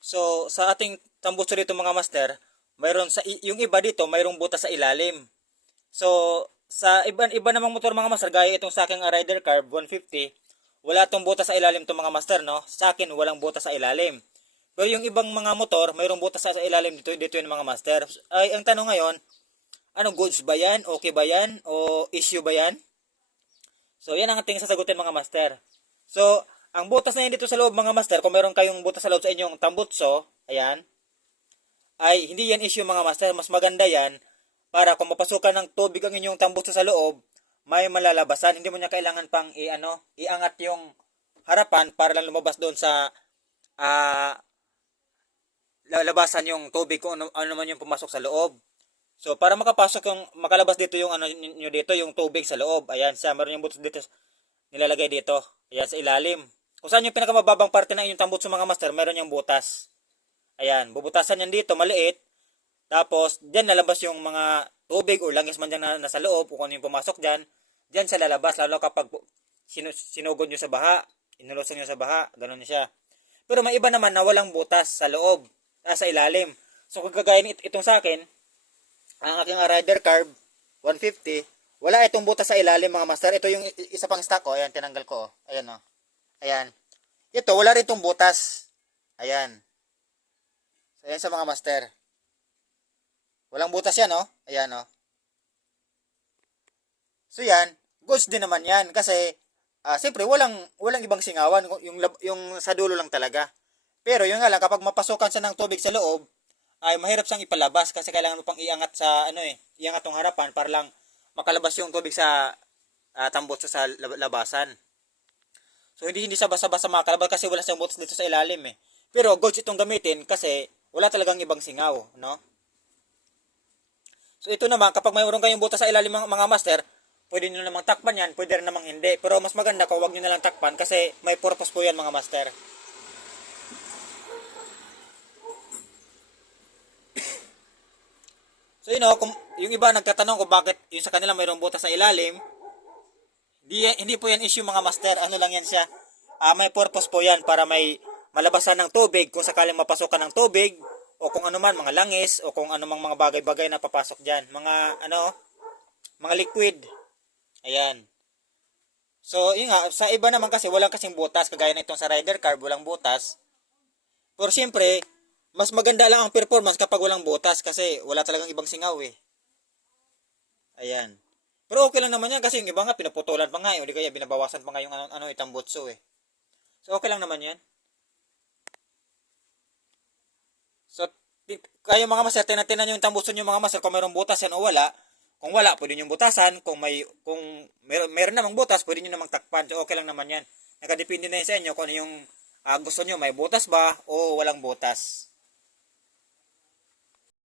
So, sa ating tambutso dito mga master, mayroon yung iba dito, mayroong butas sa ilalim. So, sa iba namang motor mga master, gaya itong sa aking Rider Carb 150, wala tong butas sa ilalim itong mga master, no? Sa akin, walang butas sa ilalim. Pero yung ibang mga motor, mayroong butas sa ilalim dito yung mga master. Ay, ang tanong ngayon, anong goods ba yan? Okay ba yan? O issue ba yan? So, yan ang ating sasagutin mga master. So, ang butas na yan dito sa loob mga master, kung meron kayong butas sa loob sa inyong tambutso, ayan, ay hindi yan issue mga master. Mas maganda yan para kung mapasukan ng tubig ang inyong tambutso sa loob, may malalabasan. Hindi mo niya kailangan pang iangat yung harapan para lang lumabas doon sa uh, lalabasan yung tubig kung ano man yung pumasok sa loob. So, para makapasok yung, makalabas dito yung ano nyo dito, yung tubig sa loob. Ayan, sa meron yung butas dito, nilalagay dito. Ayan, sa ilalim. Kung saan yung pinakamababang parte ng inyong tambutso mga master, meron yung butas. Ayan, bubutasan yan dito, maliit. Tapos, dyan lalabas yung mga tubig o langis man dyan na nasa loob, kung ano yung pumasok dyan. Dyan sa lalabas, lalo kapag sinugod nyo sa baha, inulusong nyo sa baha, ganun siya. Pero may iba naman na walang butas sa loob, sa ilalim. So, kung kagaya itong sa akin, ang aking Rider Carb 150, wala itong butas sa ilalim mga master. Ito yung isa pang stock ko. Ayan, tinanggal ko. Ayan o. Ayan. Ito, wala rin itong butas. Ayan. So, ayan sa mga master. Walang butas yan o. Ayan o. So yan, goods din naman yan. Kasi, siyempre, walang ibang singawan. Yung sa dulo lang talaga. Pero yun nga lang, kapag mapasukan sa ng tubig sa loob, ay mahirap siyang ipalabas kasi kailangan mo pang iangat sa iangat tong harapan para lang makalabas yung tubig sa tambutso sa labasan. So hindi sa basa-basa makalabas kasi wala siyang butas dito sa ilalim eh. Pero goods itong gamitin kasi wala talagang ibang singaw, no? So ito naman kapag mayroon kayong butas sa ilalim mga master, pwede niyo namang takpan yan, pwede rin namang hindi. Pero mas maganda kung wag niyo na lang takpan kasi may purpose po yan mga master. So kung yung iba nagtatanong kung bakit yung sa kanila mayroong butas sa ilalim, hindi po yan issue mga master. Ano lang yan siya. May purpose po yan para may malabasan ng tubig kung sakaling mapasukan ng tubig o kung ano man, mga langis o kung ano mang mga bagay-bagay na papasok dyan. Mga liquid. Ayan. So, yun nga, sa iba naman kasi walang kasing butas. Kagaya na itong sa Rider Carb, walang butas. Pero siyempre, mas maganda lang ang performance kapag walang butas kasi wala talagang ibang singaw eh. Ayan. Pero okay lang naman yan kasi yung iba nga pinaputulan pa nga eh. O di kaya binabawasan pa nga yung itambutso eh. So okay lang naman yan. So kayo mga master, tinatinan nyo yung tambutso nyo mga master kung mayroong butas yan o wala. Kung wala, pwede nyo butasan. Kung meron namang butas, pwede nyo namang takpan. So okay lang naman yan. Nakadepende na yun sa inyo kung ano yung gusto nyo. May butas ba o walang butas.